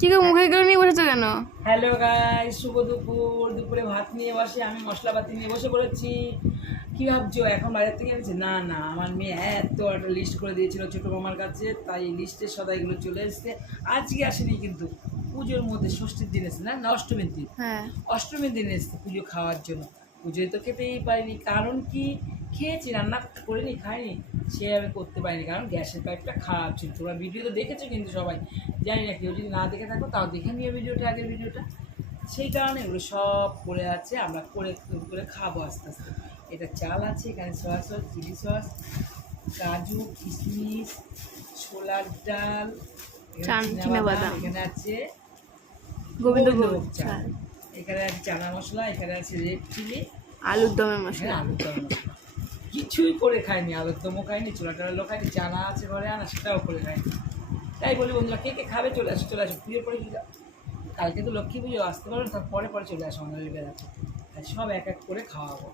কি গো মুখে এগুলো নিয়ে বসেছো কেন? হ্যালো গাইস, শুভ দুপুর। দুপুরে ভাত নিয়ে বসে আমি মশলাপাতি নিয়ে বসে পড়েছি। কি ভাবছো এখন বাজার থেকে এনেছে? না না, আমার মেয়ে এত একটা লিস্ট করে দিয়েছিল ছোটো মামার কাছে, তাই লিস্টের সদাইগুলো চলে এসছে। আজকে আসেনি কিন্তু, পুজোর মধ্যে ষষ্ঠীর দিন এসছে না, অষ্টমীর দিন। হ্যাঁ, অষ্টমীর দিন এসছে পুজো খাওয়ার জন্য। পুজোয় তো খেতেই পারিনি, কারণ কি খেয়েছি, রান্না করিনি, খাইনি, সে আমি করতে পারিনি, কারণ গ্যাসের পাইপটা খারাপ ছিল। তোমরা ভিডিও তো দেখেছো কিন্তু সবাই, জানি না কেউ যদি না দেখে থাকো তাও দেখে নিও ভিডিওটা, আগের ভিডিওটা। সেই কারণে এগুলো সব পড়ে আছে, আমরা করে করে খাবো আস্তে আস্তে। এটা চাল আছে, এখানে সয়া সস, চিলি সস, কাজু, কিশমিশ, ছোলার ডাল, চিনাবাদাম, এখানে আছে গোবিন্দভোগ চাল, এখানে আছে চানা মশলা, এখানে আছে রেড চিলি, আলুর দমের এখানে মশলা। আলুর দম মশলা। কিছুই করে খাইনি, আলুর দমও খাইনি, ছোলা টোলা খাইনি, চানা আছে ঘরে আনা, সেটাও করে খাইনি। তাই বলি বন্ধুরা, কে কে খাবে চলে আসো, চলে আসো। পুজোর পরে কি কালকে তো লক্ষ্মী পুজো, আসতে পারো, তারপরে পরে চলে আসো আমাদের বেড়াতে। তাই সব এক এক করে খাওয়াবো।